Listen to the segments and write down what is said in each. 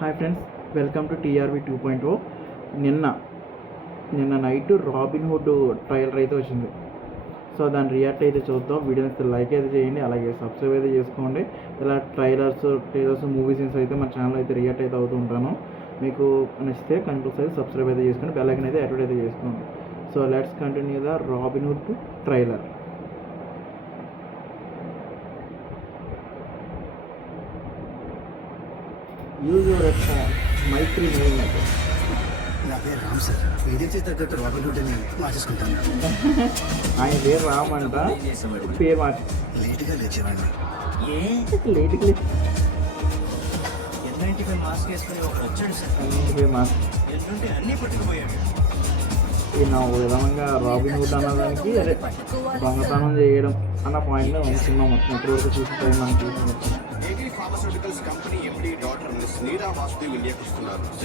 Hi friends, welcome to TRV 2.0. నిన్న నిన్న night Robin Hood trailer అయితే వచ్చింది. సో దాని రియాక్ట్ అయితే చూద్దాం. వీడియోని లైక్ అయితే చేయండి, అలాగే సబ్స్క్రైబ్ అయితే చేసుకోండి. ఇలా ట్రైలర్స్ మూవీ సీన్స్ అయితే మన ఛానల్ అయితే రియాక్ట్ అయితే అవుతూ ఉంటాను. మీకు నచ్చితే కంపల్సరీ సబ్స్క్రైబ్ అయితే చేసుకోండి, బెల్ ఐకాన్ అయితే యాక్టివేట్ అయితే చేసుకోండి. So let's continue the Robinhood trailer. Use your headphone Mythri మెయిన్. నా పేరు రామ్ సార్. ఏదైతే తగ్గట్టు రాబిన్హుడ్ అని మార్చేసుకుంటాను. ఆయన పేరు రామ్ అంట, పేరు మార్చి లేట్గా లేచేవాడిని. లేట్గా N95 మాస్క్ వేసుకుని ఒక వచ్చాడు సార్. మాస్క్ ఏంటంటే అన్నీ పట్టుకుపోయాడు. ఈయన ఒక విధంగా రాబిన్హుడ్ అన్నదానికి అదే దొంగతనం చేయడం అన్న పాయింట్ ఉంది సినిమా మొత్తం. ఇప్పటివరకు చూసి టైం మనం చూసి మొత్తం. Agri pharmaceuticals company MD doctor miss Neera Vasudev ఇండియాకి వస్తున్నారు. Z+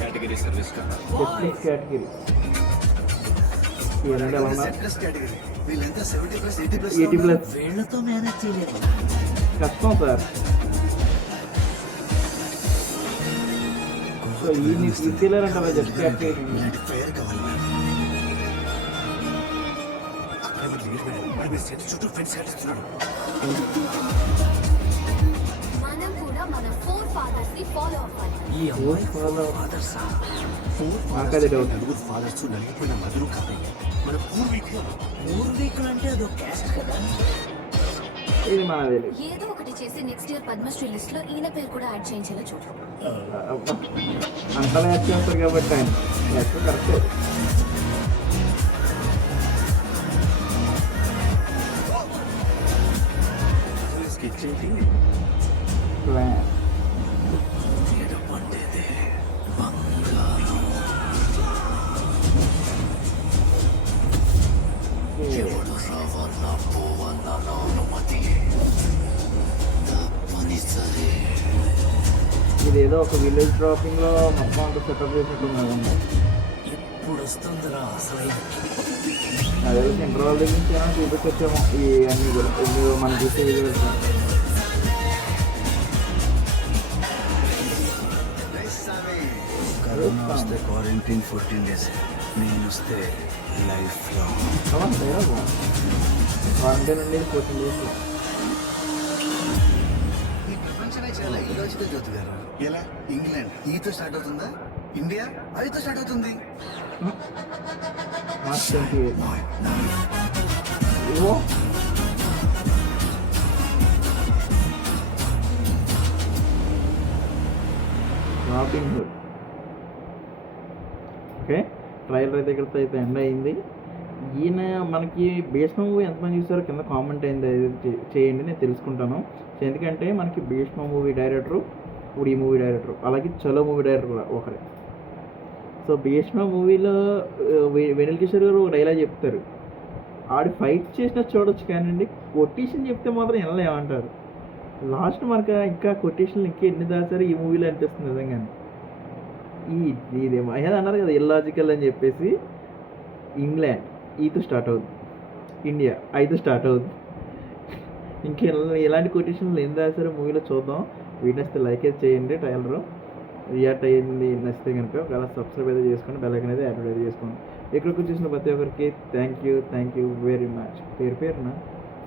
కేటగిరీ సర్వీస్ కదా. జెట్లిస్ కేటగిరీ ఈ రెండు ఎలా ఉన్నారు? Z+ category. వీళ్ళంతా 70+, 80+. వీళ్ళతో మేనేజ్ చేయలేము. కష్టం సార్. సో ఈ ఇచ్చేలేరు అంటారా జెట్ కేటగిరీ? ఇలాంటి ఫైర్ కావాలి. అక్కడ వీళ్ళు లీడ్ వెళ్ళారు. మరి మీరు చేతి చుట్టూ ఫెన్స్ కట్టిస్తున్నాడు. మనం కూడా మన ఫోర్ ఫాదర్స్ ని ఫాలో అవ్వాలి. ఈ అమ్మాయి ఫాదర్సా? నాకు అది డౌట్. నలుగురు ఫాదర్స్ నలిగిపోయిన మధురు కాదయ్య, మన పూర్వీకులు అంటే అదో క్యాస్ట్ కదా. ఇది మనకు తెలియదు. ఏదో ఒకటి చేసి నెక్స్ట్ ఇయర్ పద్మశ్రీ లిస్ట్ లో ఈయన పేరు కూడా యాడ్ చేయించేలా చూడు. అంతలా యాడ్ చేస్తారు కాబట్టి ఆయన యాక్చువల్ కరెక్టే. ప్లాన్ ఇదేదో ఒక విలేజ్ డ్రాపింగ్ లో మొత్తం అంతా సెటప్ చేసినట్టు ఉంది. ఇప్పుడు వస్తుందిరా అసలు. అదే ఇంటర్వల్ దగ్గర నుంచి ఏమైనా చూపించొచ్చేమో ఈ అన్ని కూడా మనం చూసే వీడియోస్. కరోనా వస్తే క్వారంటైన్ 14 days, నేను వస్తే లైఫ్ లాంగ్. క్వారంటైన్ ఉండేది 14 days. ఈ ప్రపంచమే చాలా ఇలాజికల్ జ్యోతి గారు. ఎలా? ఇంగ్లాండ్ ఈతో స్టార్ట్ అవుతుందా? ఇండియా ఐతో స్టార్ట్ అవుతుంది. మార్చ్ 28. ఇవో రాబిన్హుడ్. ఓకే, ట్రైలర్ అయితే ఇక్కడితో అయితే ఎండ్ అయింది. ఈయన మనకి భీష్మ మూవీ ఎంతమంది చూసారో కింద కామెంట్ అయింది చేయండి, నేను తెలుసుకుంటాను. ఎందుకంటే మనకి భీష్మ మూవీ డైరెక్టరు, ఉడి మూవీ డైరెక్టరు, అలాగే చలో మూవీ డైరెక్టర్ కూడా ఒకరే. సో భీష్మ మూవీలో వెనిల్ కిషోర్ గారు ఒక డైలాగ్ చెప్తారు, ఆడి ఫైట్ చేసినా చూడొచ్చు కానివ్వండి, కొటేషన్ చెప్తే మాత్రం వినలేమంటారు. లాస్ట్ మనకు ఇంకా కొటేషన్లు ఇంకా ఎన్ని దాచారు ఈ మూవీలో అనిపిస్తుంది నిజంగానే. ఇదేమో అయ్యేది అన్నారు కదా ఇల్లాజికల్ అని చెప్పేసి. ఇంగ్లాండ్ ఈతో స్టార్ట్ అవుతుంది, ఇండియా ఐతో స్టార్ట్ అవుతుంది. ఇంకా ఎలాంటి కొటేషన్లు ఎన్ని దాచారో మూవీలో చూద్దాం. వీడియో నచ్చితే లైక్ అయితే చేయండి, ట్రైలర్ రియాక్ట్ అయ్యింది నచ్చితే కనుక ఒకవేళ సబ్స్క్రైబ్ అయితే చేసుకోండి, బెల్ ఐకాన్ అయితే యాక్టివేట్ అయితే చేసుకోండి. ఇక్కడికి చూసిన ప్రతి ఒక్కరికి థ్యాంక్ యూ వెరీ మచ్. పేరున